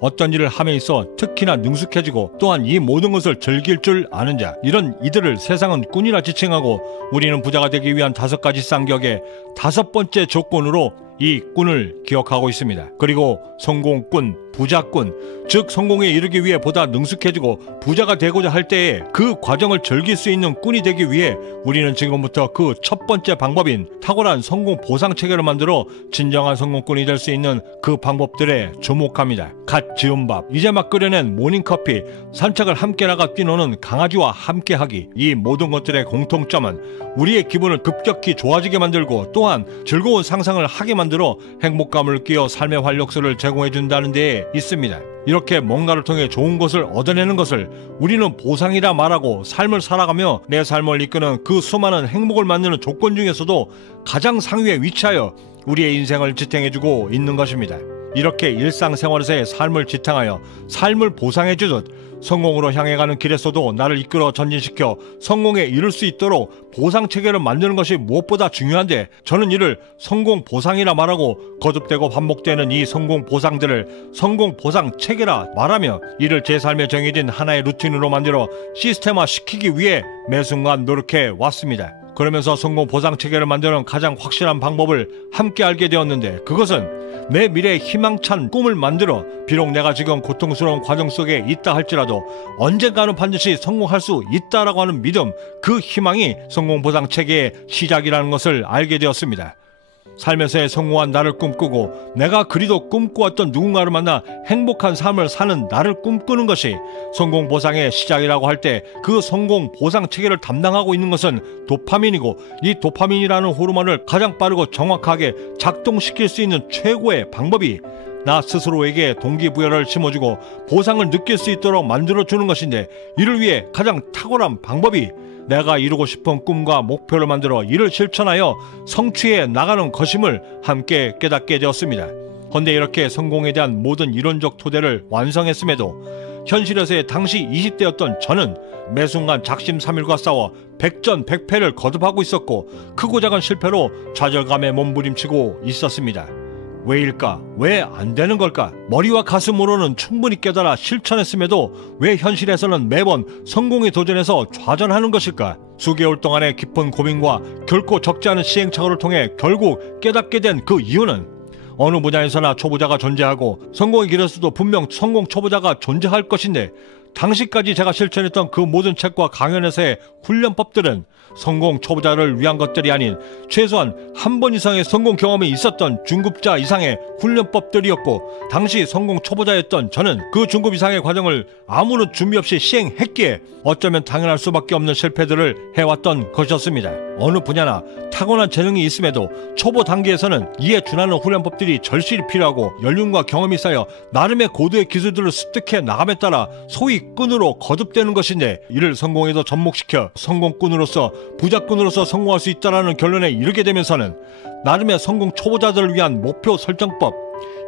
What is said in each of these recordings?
어떤 일을 함에 있어 특히나 능숙해지고 또한 이 모든 것을 즐길 줄 아는 자, 이런 이들을 세상은 꾼이라 지칭하고 우리는 부자가 되기 위한 5가지 쌍격의 5번째 조건으로 이 꾼을 기억하고 있습니다. 그리고 성공꾼, 부자꾼, 즉 성공에 이르기 위해 보다 능숙해지고 부자가 되고자 할 때에 그 과정을 즐길 수 있는 꾼이 되기 위해 우리는 지금부터 그 첫 번째 방법인 탁월한 성공 보상 체계를 만들어 진정한 성공꾼이 될 수 있는 그 방법들에 주목합니다. 갓 지은 밥, 이제 막 끓여낸 모닝커피, 산책을 함께 나가 뛰노는 강아지와 함께하기, 이 모든 것들의 공통점은 우리의 기분을 급격히 좋아지게 만들고 또한 즐거운 상상을 하게 만들어 행복감을 끼워 삶의 활력소를 제공해 준다는 데에 있습니다. 이렇게 뭔가를 통해 좋은 것을 얻어내는 것을 우리는 보상이라 말하고 삶을 살아가며 내 삶을 이끄는 그 수많은 행복을 만드는 조건 중에서도 가장 상위에 위치하여 우리의 인생을 지탱해주고 있는 것입니다. 이렇게 일상생활에서의 삶을 지탱하여 삶을 보상해주듯 성공으로 향해 가는 길에서도 나를 이끌어 전진시켜 성공에 이를 수 있도록 보상체계를 만드는 것이 무엇보다 중요한데, 저는 이를 성공보상이라 말하고 거듭되고 반복되는 이 성공보상들을 성공보상체계라 말하며 이를 제 삶에 정해진 하나의 루틴으로 만들어 시스템화시키기 위해 매 순간 노력해 왔습니다. 그러면서 성공 보상 체계를 만드는 가장 확실한 방법을 함께 알게 되었는데, 그것은 내 미래의 희망찬 꿈을 만들어 비록 내가 지금 고통스러운 과정 속에 있다 할지라도 언젠가는 반드시 성공할 수 있다라고 하는 믿음, 그 희망이 성공 보상 체계의 시작이라는 것을 알게 되었습니다. 삶에서의 성공한 나를 꿈꾸고 내가 그리도 꿈꾸었던 누군가를 만나 행복한 삶을 사는 나를 꿈꾸는 것이 성공 보상의 시작이라고 할 때, 그 성공 보상 체계를 담당하고 있는 것은 도파민이고, 이 도파민이라는 호르몬을 가장 빠르고 정확하게 작동시킬 수 있는 최고의 방법이 나 스스로에게 동기부여를 심어주고 보상을 느낄 수 있도록 만들어주는 것인데, 이를 위해 가장 탁월한 방법이 내가 이루고 싶은 꿈과 목표를 만들어 이를 실천하여 성취해 나가는 것임을 함께 깨닫게 되었습니다. 헌데 이렇게 성공에 대한 모든 이론적 토대를 완성했음에도 현실에서의 당시 20대였던 저는 매 순간 작심삼일과 싸워 백전백패를 거듭하고 있었고, 크고 작은 실패로 좌절감에 몸부림치고 있었습니다. 왜일까? 왜 안 되는 걸까? 머리와 가슴으로는 충분히 깨달아 실천했음에도 왜 현실에서는 매번 성공에 도전해서 좌절하는 것일까? 수개월 동안의 깊은 고민과 결코 적지 않은 시행착오를 통해 결국 깨닫게 된 그 이유는, 어느 분야에서나 초보자가 존재하고 성공의 길에서도 분명 성공 초보자가 존재할 것인데, 당시까지 제가 실천했던 그 모든 책과 강연에서의 훈련법들은 성공 초보자를 위한 것들이 아닌 최소한 한 번 이상의 성공 경험이 있었던 중급자 이상의 훈련법들이었고, 당시 성공 초보자였던 저는 그 중급 이상의 과정을 아무런 준비 없이 시행했기에 어쩌면 당연할 수밖에 없는 실패들을 해왔던 것이었습니다. 어느 분야나 타고난 재능이 있음에도 초보 단계에서는 이에 준하는 훈련법들이 절실히 필요하고, 연륜과 경험이 쌓여 나름의 고도의 기술들을 습득해 나감에 따라 소위 꾼으로 거듭되는 것인데, 이를 성공에도 접목시켜 성공꾼으로서 부자꾼으로서 성공할 수 있다는 결론에 이르게 되면서는 나름의 성공 초보자들을 위한 목표 설정법,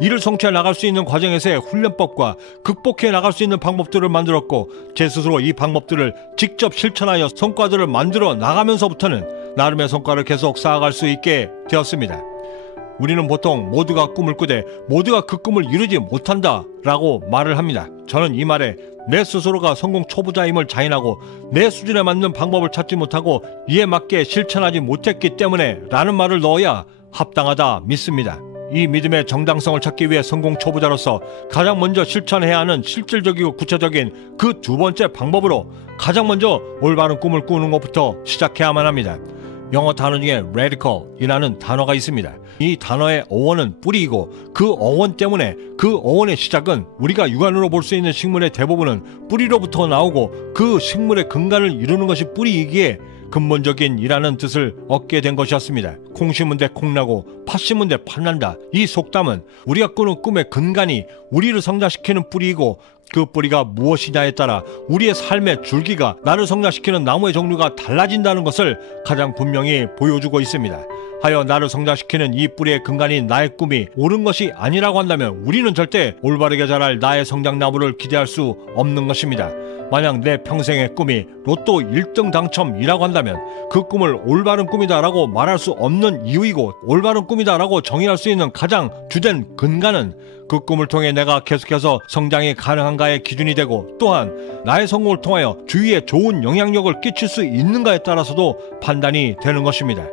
이를 성취해 나갈 수 있는 과정에서의 훈련법과 극복해 나갈 수 있는 방법들을 만들었고, 제 스스로 이 방법들을 직접 실천하여 성과들을 만들어 나가면서부터는 나름의 성과를 계속 쌓아갈 수 있게 되었습니다. 우리는 보통 모두가 꿈을 꾸되 모두가 그 꿈을 이루지 못한다 라고 말을 합니다. 저는 이 말에 내 스스로가 성공 초보자임을 자인하고 내 수준에 맞는 방법을 찾지 못하고 이에 맞게 실천하지 못했기 때문에 라는 말을 넣어야 합당하다 믿습니다. 이 믿음의 정당성을 찾기 위해 성공 초보자로서 가장 먼저 실천해야 하는 실질적이고 구체적인 그 두 번째 방법으로 가장 먼저 올바른 꿈을 꾸는 것부터 시작해야만 합니다. 영어 단어 중에 radical이라는 단어가 있습니다. 이 단어의 어원은 뿌리이고, 그 어원 때문에 그 어원의 시작은 우리가 육안으로 볼 수 있는 식물의 대부분은 뿌리로부터 나오고, 그 식물의 근간을 이루는 것이 뿌리이기에 근본적인 이라는 뜻을 얻게 된 것이었습니다. 콩 심은 데 콩나고 팥 심은 데 팥난다. 이 속담은 우리가 꾸는 꿈의 근간이 우리를 성장시키는 뿌리이고, 그 뿌리가 무엇이냐에 따라 우리의 삶의 줄기가 나를 성장시키는 나무의 종류가 달라진다는 것을 가장 분명히 보여주고 있습니다. 하여 나를 성장시키는 이 뿌리의 근간인 나의 꿈이 옳은 것이 아니라고 한다면 우리는 절대 올바르게 자랄 나의 성장나무를 기대할 수 없는 것입니다. 만약 내 평생의 꿈이 로또 1등 당첨이라고 한다면 그 꿈을 올바른 꿈이다라고 말할 수 없는 이유이고, 올바른 꿈이다라고 정의할 수 있는 가장 주된 근간은 그 꿈을 통해 내가 계속해서 성장이 가능한가의 기준이 되고, 또한 나의 성공을 통하여 주위에 좋은 영향력을 끼칠 수 있는가에 따라서도 판단이 되는 것입니다.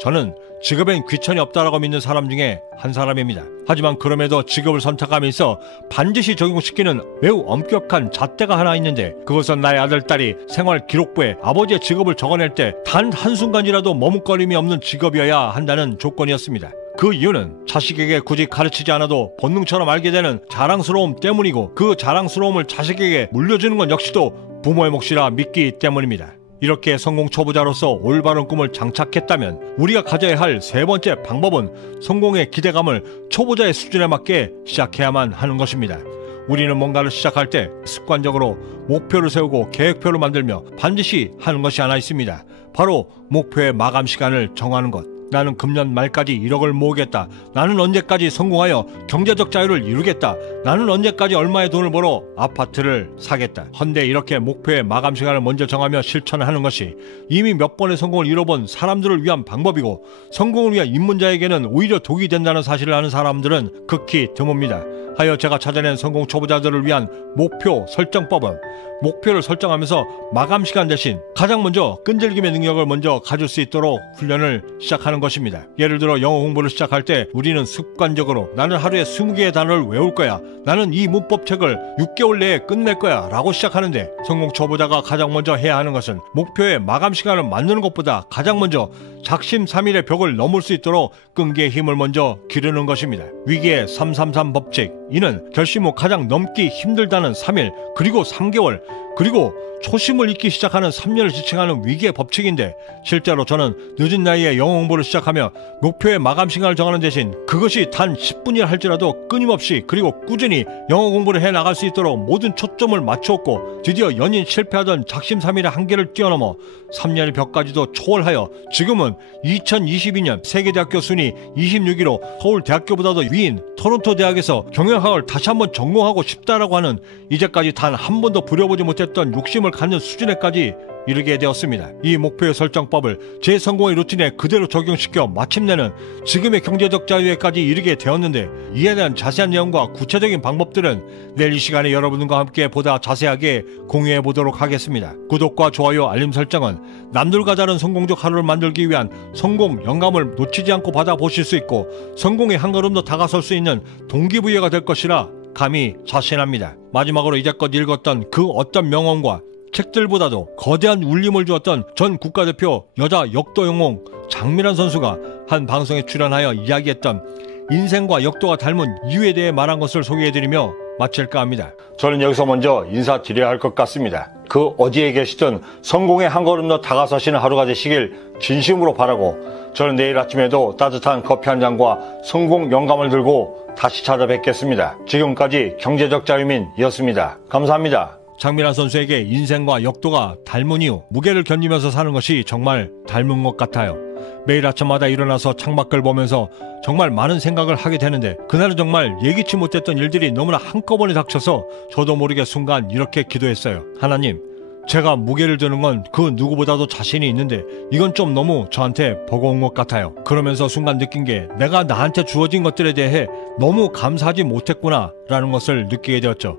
저는 직업엔 귀천이 없다라고 믿는 사람 중에 한 사람입니다. 하지만 그럼에도 직업을 선택함에 있어 반드시 적용시키는 매우 엄격한 잣대가 하나 있는데, 그것은 나의 아들, 딸이 생활 기록부에 아버지의 직업을 적어낼 때 단 한순간이라도 머뭇거림이 없는 직업이어야 한다는 조건이었습니다. 그 이유는 자식에게 굳이 가르치지 않아도 본능처럼 알게 되는 자랑스러움 때문이고, 그 자랑스러움을 자식에게 물려주는 건 역시도 부모의 몫이라 믿기 때문입니다. 이렇게 성공 초보자로서 올바른 꿈을 장착했다면 우리가 가져야 할 세 번째 방법은 성공의 기대감을 초보자의 수준에 맞게 시작해야만 하는 것입니다. 우리는 뭔가를 시작할 때 습관적으로 목표를 세우고 계획표를 만들며 반드시 하는 것이 하나 있습니다. 바로 목표의 마감 시간을 정하는 것. 나는 금년 말까지 1억을 모으겠다. 나는 언제까지 성공하여 경제적 자유를 이루겠다. 나는 언제까지 얼마의 돈을 벌어 아파트를 사겠다. 헌데 이렇게 목표의 마감 시간을 먼저 정하며 실천하는 것이 이미 몇 번의 성공을 이뤄본 사람들을 위한 방법이고, 성공을 위한 입문자에게는 오히려 독이 된다는 사실을 아는 사람들은 극히 드뭅니다. 하여 제가 찾아낸 성공 초보자들을 위한 목표 설정법은, 목표를 설정하면서 마감 시간 대신 가장 먼저 끈질김의 능력을 먼저 가질 수 있도록 훈련을 시작하는 것입니다. 예를 들어 영어 공부를 시작할 때 우리는 습관적으로 나는 하루에 20개의 단어를 외울 거야, 나는 이 문법책을 6개월 내에 끝낼 거야 라고 시작하는데, 성공 초보자가 가장 먼저 해야 하는 것은 목표의 마감 시간을 만드는 것보다 가장 먼저 작심삼일의 벽을 넘을 수 있도록 끈기의 힘을 먼저 기르는 것입니다. 위기의 333 법칙, 이는 결심 후 가장 넘기 힘들다는 3일, 그리고 3개월, 그리고 초심을 잃기 시작하는 3년을 지칭하는 위기의 법칙인데, 실제로 저는 늦은 나이에 영어 공부를 시작하며 목표의 마감 시간을 정하는 대신 그것이 단 10분이라 할지라도 끊임없이 그리고 꾸준히 영어 공부를 해나갈 수 있도록 모든 초점을 맞추었고, 드디어 연인 실패하던 작심삼일의 한계를 뛰어넘어 3년의 벽까지도 초월하여 지금은 2022년 세계대학교 순위 26위로 서울대학교보다도 위인 토론토 대학에서 경영학을 다시 한번 전공하고 싶다라고 하는, 이제까지 단 한 번도 부려보지 못했던 욕심을 갖는 수준에까지 이르게 되었습니다. 이 목표의 설정법을 제 성공의 루틴에 그대로 적용시켜 마침내는 지금의 경제적 자유에까지 이르게 되었는데, 이에 대한 자세한 내용과 구체적인 방법들은 내일 이 시간에 여러분과 함께 보다 자세하게 공유해 보도록 하겠습니다. 구독과 좋아요, 알림 설정은 남들과 다른 성공적 하루를 만들기 위한 성공 영감을 놓치지 않고 받아보실 수 있고, 성공에 한 걸음 더 다가설 수 있는 동기부여가 될 것이라 감히 자신합니다. 마지막으로 이제껏 읽었던 그 어떤 명언과 책들보다도 거대한 울림을 주었던 전 국가대표 여자 역도 영웅 장미란 선수가 한 방송에 출연하여 이야기했던 인생과 역도가 닮은 이유에 대해 말한 것을 소개해드리며 마칠까 합니다. 저는 여기서 먼저 인사드려야 할 것 같습니다. 그 어디에 계시든 성공에 한 걸음 더 다가서시는 하루가 되시길 진심으로 바라고, 저는 내일 아침에도 따뜻한 커피 한 잔과 성공 영감을 들고 다시 찾아뵙겠습니다. 지금까지 경제적 자유민이었습니다. 감사합니다. 장미란 선수에게 인생과 역도가 닮은 이유, 무게를 견디면서 사는 것이 정말 닮은 것 같아요. 매일 아침마다 일어나서 창밖을 보면서 정말 많은 생각을 하게 되는데, 그날은 정말 예기치 못했던 일들이 너무나 한꺼번에 닥쳐서 저도 모르게 순간 이렇게 기도했어요. 하나님, 제가 무게를 드는 건 그 누구보다도 자신이 있는데 이건 좀 너무 저한테 버거운 것 같아요. 그러면서 순간 느낀 게, 내가 나한테 주어진 것들에 대해 너무 감사하지 못했구나 라는 것을 느끼게 되었죠.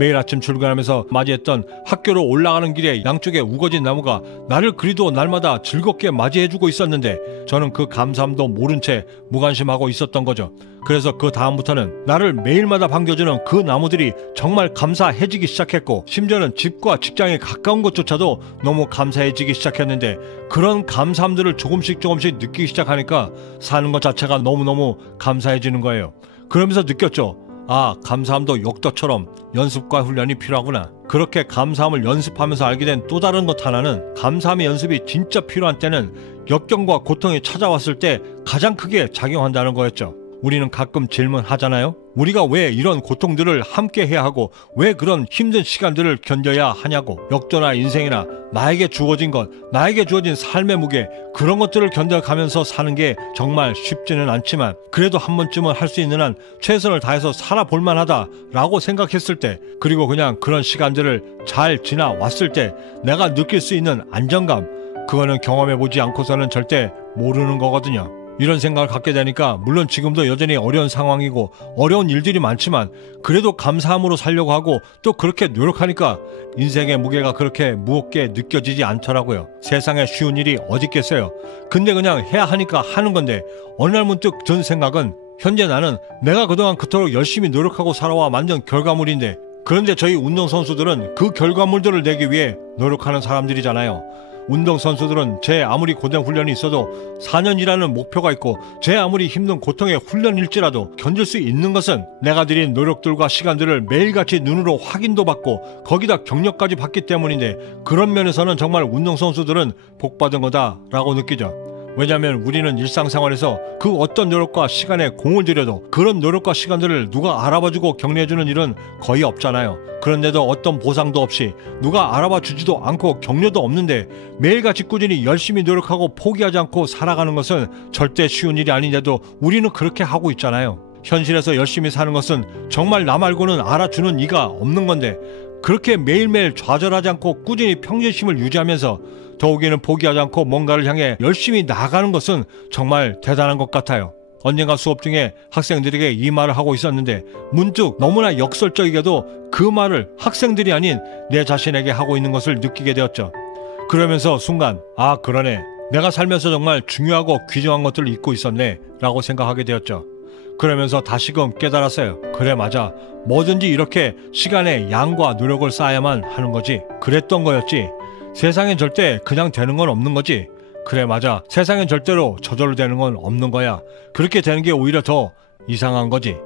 매일 아침 출근하면서 맞이했던 학교로 올라가는 길에 양쪽에 우거진 나무가 나를 그리도 날마다 즐겁게 맞이해주고 있었는데, 저는 그 감사함도 모른 채 무관심하고 있었던 거죠. 그래서 그 다음부터는 나를 매일마다 반겨주는 그 나무들이 정말 감사해지기 시작했고, 심지어는 집과 직장에 가까운 것조차도 너무 감사해지기 시작했는데, 그런 감사함들을 조금씩 느끼기 시작하니까 사는 것 자체가 너무너무 감사해지는 거예요. 그러면서 느꼈죠. 아, 감사함도 역도처럼 연습과 훈련이 필요하구나. 그렇게 감사함을 연습하면서 알게 된 또 다른 것 하나는, 감사함의 연습이 진짜 필요한 때는 역경과 고통이 찾아왔을 때 가장 크게 작용한다는 거였죠. 우리는 가끔 질문하잖아요. 우리가 왜 이런 고통들을 함께 해야 하고 왜 그런 힘든 시간들을 견뎌야 하냐고. 역도나 인생이나 나에게 주어진 것, 나에게 주어진 삶의 무게, 그런 것들을 견뎌가면서 사는 게 정말 쉽지는 않지만 그래도 한 번쯤은 할 수 있는 한 최선을 다해서 살아볼 만하다라고 생각했을 때, 그리고 그냥 그런 시간들을 잘 지나왔을 때 내가 느낄 수 있는 안정감, 그거는 경험해보지 않고서는 절대 모르는 거거든요. 이런 생각을 갖게 되니까 물론 지금도 여전히 어려운 상황이고 어려운 일들이 많지만 그래도 감사함으로 살려고 하고 또 그렇게 노력하니까 인생의 무게가 그렇게 무겁게 느껴지지 않더라고요. 세상에 쉬운 일이 어디 있겠어요. 근데 그냥 해야 하니까 하는 건데, 어느 날 문득 든 생각은 현재 나는 내가 그동안 그토록 열심히 노력하고 살아와 만든 결과물인데, 그런데 저희 운동선수들은 그 결과물들을 내기 위해 노력하는 사람들이잖아요. 운동선수들은 제 아무리 고된 훈련이 있어도 4년이라는 목표가 있고 제 아무리 힘든 고통의 훈련일지라도 견딜 수 있는 것은 내가 들인 노력들과 시간들을 매일같이 눈으로 확인도 받고 거기다 격려까지 받기 때문인데, 그런 면에서는 정말 운동선수들은 복받은 거다라고 느끼죠. 왜냐하면 우리는 일상생활에서 그 어떤 노력과 시간에 공을 들여도 그런 노력과 시간들을 누가 알아봐주고 격려해주는 일은 거의 없잖아요. 그런데도 어떤 보상도 없이 누가 알아봐 주지도 않고 격려도 없는데 매일같이 꾸준히 열심히 노력하고 포기하지 않고 살아가는 것은 절대 쉬운 일이 아닌데도 우리는 그렇게 하고 있잖아요. 현실에서 열심히 사는 것은 정말 나 말고는 알아주는 이가 없는 건데, 그렇게 매일매일 좌절하지 않고 꾸준히 평정심을 유지하면서 더욱이는 포기하지 않고 뭔가를 향해 열심히 나아가는 것은 정말 대단한 것 같아요. 언젠가 수업 중에 학생들에게 이 말을 하고 있었는데 문득 너무나 역설적이게도 그 말을 학생들이 아닌 내 자신에게 하고 있는 것을 느끼게 되었죠. 그러면서 순간 아 그러네, 내가 살면서 정말 중요하고 귀중한 것들을 잊고 있었네 라고 생각하게 되었죠. 그러면서 다시금 깨달았어요. 그래 맞아, 뭐든지 이렇게 시간에 양과 노력을 쌓아야만 하는 거지. 그랬던 거였지. 세상엔 절대 그냥 되는 건 없는 거지. 그래 맞아, 세상엔 절대로 저절로 되는 건 없는 거야. 그렇게 되는 게 오히려 더 이상한 거지.